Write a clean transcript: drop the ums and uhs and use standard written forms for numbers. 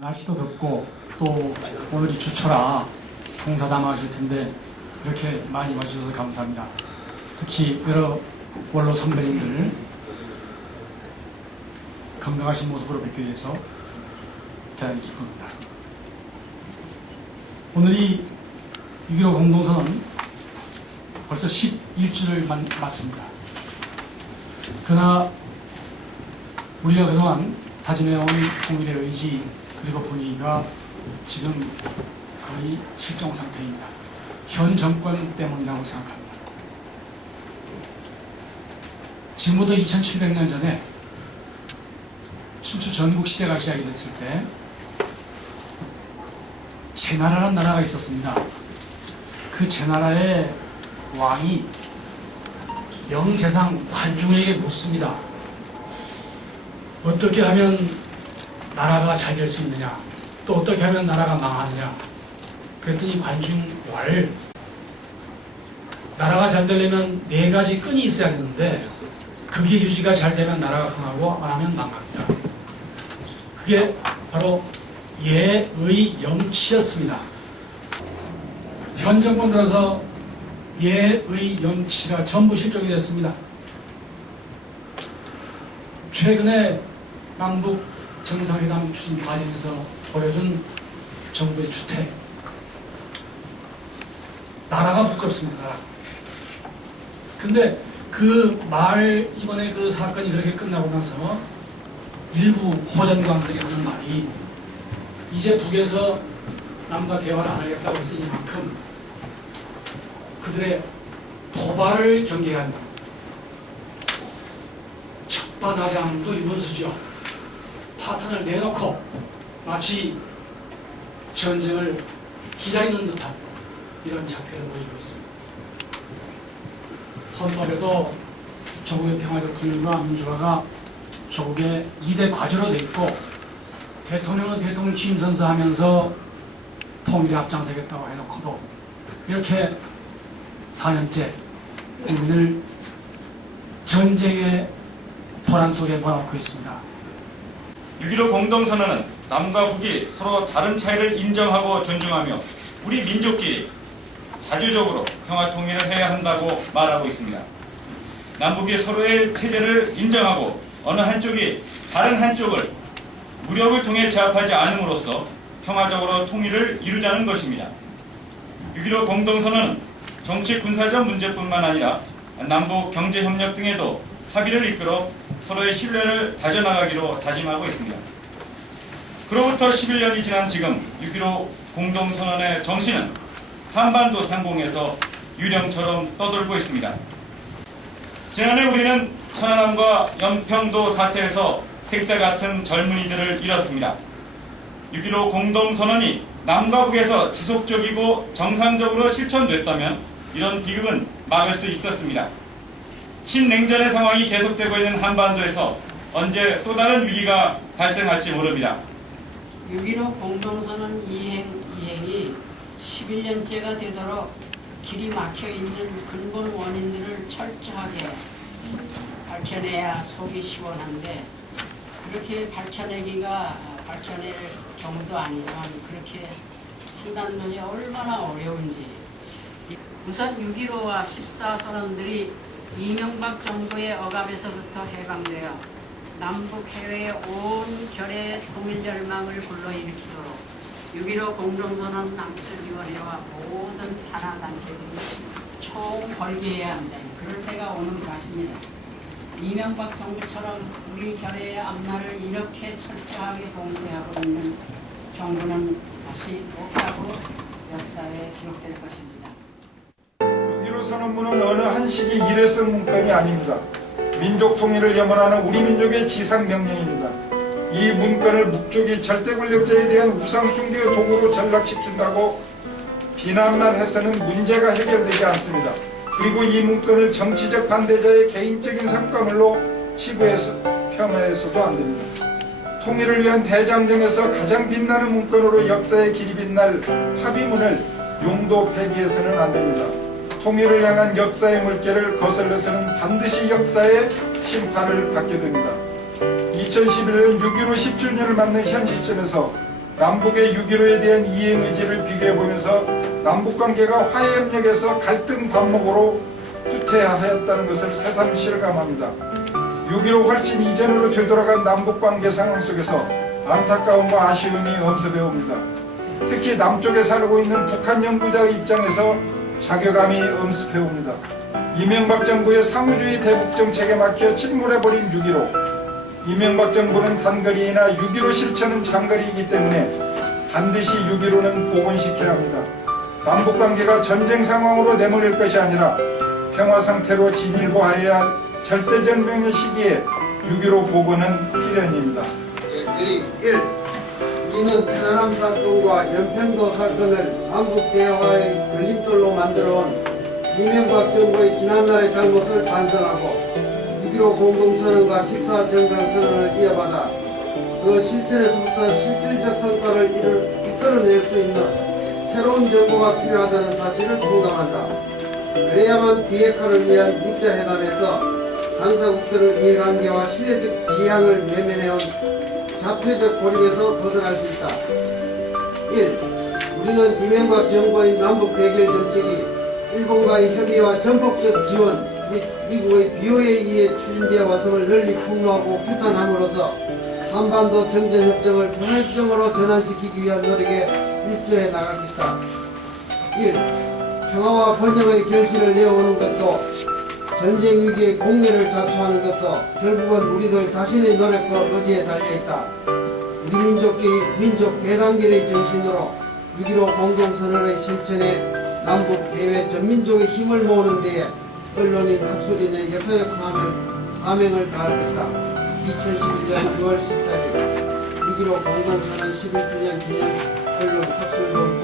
날씨도 덥고 또 오늘이 주초라 봉사담아 하실 텐데 이렇게 많이 와주셔서 감사합니다. 특히 여러 원로 선배님들 건강하신 모습으로 뵙게 돼서 대단히 기쁩니다. 오늘이 6.15 공동선언 벌써 11주를 맞습니다. 그러나 우리가 그동안 다짐해온 통일의 의지 그리고 분위기가 지금 거의 실종 상태입니다. 현 정권 때문이라고 생각합니다. 지금부터 2700년 전에 춘추 전국 시대가 시작이 됐을 때 제나라라는 나라가 있었습니다. 그 제나라의 왕이 명재상 관중에게 묻습니다. 어떻게 하면 나라가 잘 될 수 있느냐, 또 어떻게 하면 나라가 망하느냐. 그랬더니 관중말, 나라가 잘 되려면 4가지 끈이 있어야 되는데 그게 유지가 잘 되면 나라가 흥하고 안 하면 망합니다. 그게 바로 예의 영치였습니다. 현 정권 들어서 예의 영치가 전부 실종이 됐습니다. 최근에 남북 정상회담 추진 과정에서 보여준 정부의 주택, 나라가 부끄럽습니다. 나라. 근데 그 말, 이번에 그 사건이 그렇게 끝나고 나서 일부 호전광들이 하는 말이 이제 북에서 남과 대화를 안 하겠다고 했으니만큼 그들의 도발을 경계해야 한다. 첫바다장도 유분수죠. 파탄을 내놓고 마치 전쟁을 기다리는 듯한 이런 작태를 보여주고 있습니다. 헌법에도 조국의 평화적 통일과 민주화가 조국의 2대 과제로 되어 있고 대통령은 대통령 취임 선서하면서 통일에 앞장서겠다고 해놓고도 이렇게 4년째 국민을 전쟁의 도란 속에 몰아넣고 있습니다. 6.15 공동선언은 남과 북이 서로 다른 차이를 인정하고 존중하며 우리 민족끼리 자주적으로 평화통일을 해야 한다고 말하고 있습니다. 남북이 서로의 체제를 인정하고 어느 한쪽이 다른 한쪽을 무력을 통해 제압하지 않음으로써 평화적으로 통일을 이루자는 것입니다. 6.15 공동선언은 정치 군사적 문제뿐만 아니라 남북 경제협력 등에도 합의를 이끌어 서로의 신뢰를 다져나가기로 다짐하고 있습니다. 그로부터 11년이 지난 지금 6.15 공동선언의 정신은 한반도 상공에서 유령처럼 떠돌고 있습니다. 지난해 우리는 천안함과 연평도 사태에서 색대 같은 젊은이들을 잃었습니다. 6.15 공동선언이 남과 북에서 지속적이고 정상적으로 실천됐다면 이런 비극은 막을 수 있었습니다. 신냉전의 상황이 계속되고 있는 한반도에서 언제 또 다른 위기가 발생할지 모릅니다. 6.15 공동선언 이행이 11년째가 되도록 길이 막혀있는 근본 원인들을 철저하게 밝혀내야 속이 시원한데 그렇게 밝혀낼 경우도 아니지만 그렇게 한다는 것이 얼마나 어려운지. 우선 6.15와 14선언들이 이명박 정부의 억압에서부터 해방되어 남북 해외의 온 결의 통일 열망을 불러일으키도록 6.15 공동선언 남측위원회와 모든 산하단체들이 총벌기해야 한다는 그럴 때가 오는 것 같습니다. 이명박 정부처럼 우리 결의의 앞날을 이렇게 철저하게 봉쇄하고 있는 정부는 다시 못하고 역사에 기록될 것입니다. 6.15 선언문은 어느 한식의 일회성 문건이 아닙니다. 민족 통일을 염원하는 우리 민족의 지상명령입니다. 이 문건을 북쪽이 절대 권력자에 대한 우상 숭배의 도구로 전락시킨다고 비난만 해서는 문제가 해결되지 않습니다. 그리고 이 문건을 정치적 반대자의 개인적인 성과물로 치부해서 폄하해서도 안 됩니다. 통일을 위한 대장정에서 가장 빛나는 문건으로 역사의 길이 빛날 합의문을 용도 폐기해서는 안 됩니다. 통일을 향한 역사의 물결을 거슬러서는 반드시 역사의 심판을 받게 됩니다. 2011년 6.15 10주년을 맞는 현 시점에서 남북의 6.15에 대한 이행 의지를 비교해보면서 남북관계가 화해협력에서 갈등 반목으로 후퇴하였다는 것을 새삼 실감합니다. 6.15 훨씬 이전으로 되돌아간 남북관계 상황 속에서 안타까움과 아쉬움이 엄습해옵니다. 특히 남쪽에 살고 있는 북한 연구자의 입장에서 자괴감이 엄습해옵니다. 이명박 정부의 상호주의 대북 정책에 막혀 침몰해버린 6.15. 이명박 정부는 단거리이나 6.15 실천은 장거리이기 때문에 반드시 6.15는 복원시켜야 합니다. 남북관계가 전쟁 상황으로 내몰릴 것이 아니라 평화 상태로 진일보하여야 할 절대절명의 시기에 6.15 복원은 필연입니다. 1. 우리는 테러남 사건과 연평도 사건을 남북 대화의 걸림돌로 만들어온 이명박 정부의 지난날의 잘못을 반성하고 6.15 공동선언과 14 정상선언을 이어받아 그 실천에서부터 실질적 성과를 이끌어낼 수 있는 새로운 정부가 필요하다는 사실을 공감한다. 그래야만 비핵화를 위한 육자회담에서 당사국들의 이해관계와 시대적 지향을 외면해온 자폐적 고립에서 벗어날 수 있다. 1. 우리는 이명박 정부의 남북 대결 정책이 일본과의 협의와 전폭적 지원 및 미국의 비호에 의해 추진되어 왔음을 널리 폭로하고 규탄함으로써 한반도 정전협정을 평화협정으로 전환시키기 위한 노력에 일조해 나갈 것이다. 1. 평화와 번영의 결실을 내어오는 것도 전쟁 위기의 공멸을 자초하는 것도 결국은 우리들 자신의 노력과 의지에 달려있다. 우리 민족끼리 민족 대단결의 정신으로 6.15 공동선언의 실천에 남북 해외 전민족의 힘을 모으는 데에 언론인 학술인의 역사적 사명을 다할 것이다. 2011년 6월 14일 6.15 공동선언 11주년 기념 언론 학술본